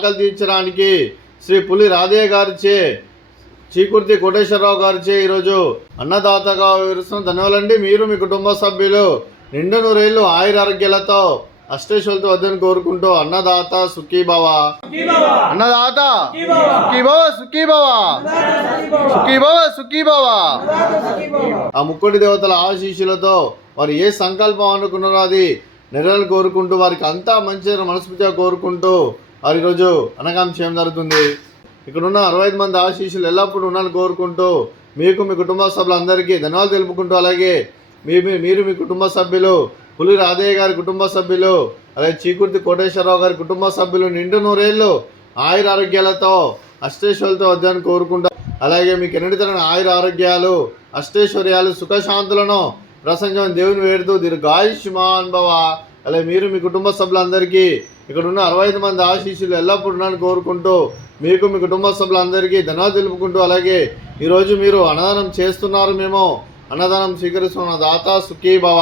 ఆకలి తీర్చడానికి శ్రీ పులి రాధయ్య గారిచే చీకుర్తి కోటేశ్వరరావు గారిచే ఈరోజు అన్నదాతగా వివరిస్తున్న ధన్యవాదాలండి. మీరు మీ కుటుంబ సభ్యులు నిండు నూరేళ్లు ఆయురారోగ్యాలతో అష్టేశ్వరులతో వద్దని కోరుకుంటూ అన్నదాత సుఖీభవ, అన్నదాత సుఖీభవ, సుఖీభవ, సుఖీభవ, సుఖీభవ. ఆ ముక్కోటి దేవతల ఆశీస్సులతో వారు ఏ సంకల్పం అనుకున్నారో అది నెరవేరాలని కోరుకుంటూ వారికి అంతా మంచి మనస్ఫూర్తిగా కోరుకుంటూ వారు ఈరోజు అనగాం చేయడం జరుగుతుంది. ఇక్కడ ఉన్న 65 మంది ఆశీస్సులు ఎల్లప్పుడూ ఉండాలని కోరుకుంటూ మీకు మీ కుటుంబ సభ్యులందరికీ ధన్యవాదాలు తెలుపుకుంటూ, అలాగే మీరు మీ కుటుంబ సభ్యులు పులి రాధయ్య గారి కుటుంబ సభ్యులు, అలాగే చీకుర్తి కోటేశ్వరరావు గారి కుటుంబ సభ్యులు నిండు నూరేళ్లు ఆయురారోగ్యాలతో అష్టైశ్వర్యాలతో వద్దని కోరుకుంటూ, అలాగే మీకు ఎన్నటితరని ఆయురారోగ్యాలు అష్టైశ్వర్యాలు సుఖశాంతులను ప్రసంగం దేవుని వేడుతూ దీర్ఘాయుష్మాన్ భవ. అలాగే మీరు మీ కుటుంబ సభ్యులందరికీ ఇక్కడ ఉన్న 65 మంది ఆశీస్సులు ఎల్లప్పుడూ ఉన్నారని కోరుకుంటూ మీకు మీ కుటుంబ సభ్యులందరికీ ధన్యవాదాలు తెలుపుకుంటూ, అలాగే ఈరోజు మీరు అన్నదానం చేస్తున్నారు, మేము అన్నదానం స్వీకరిస్తున్న దాత సుఖీ భవ.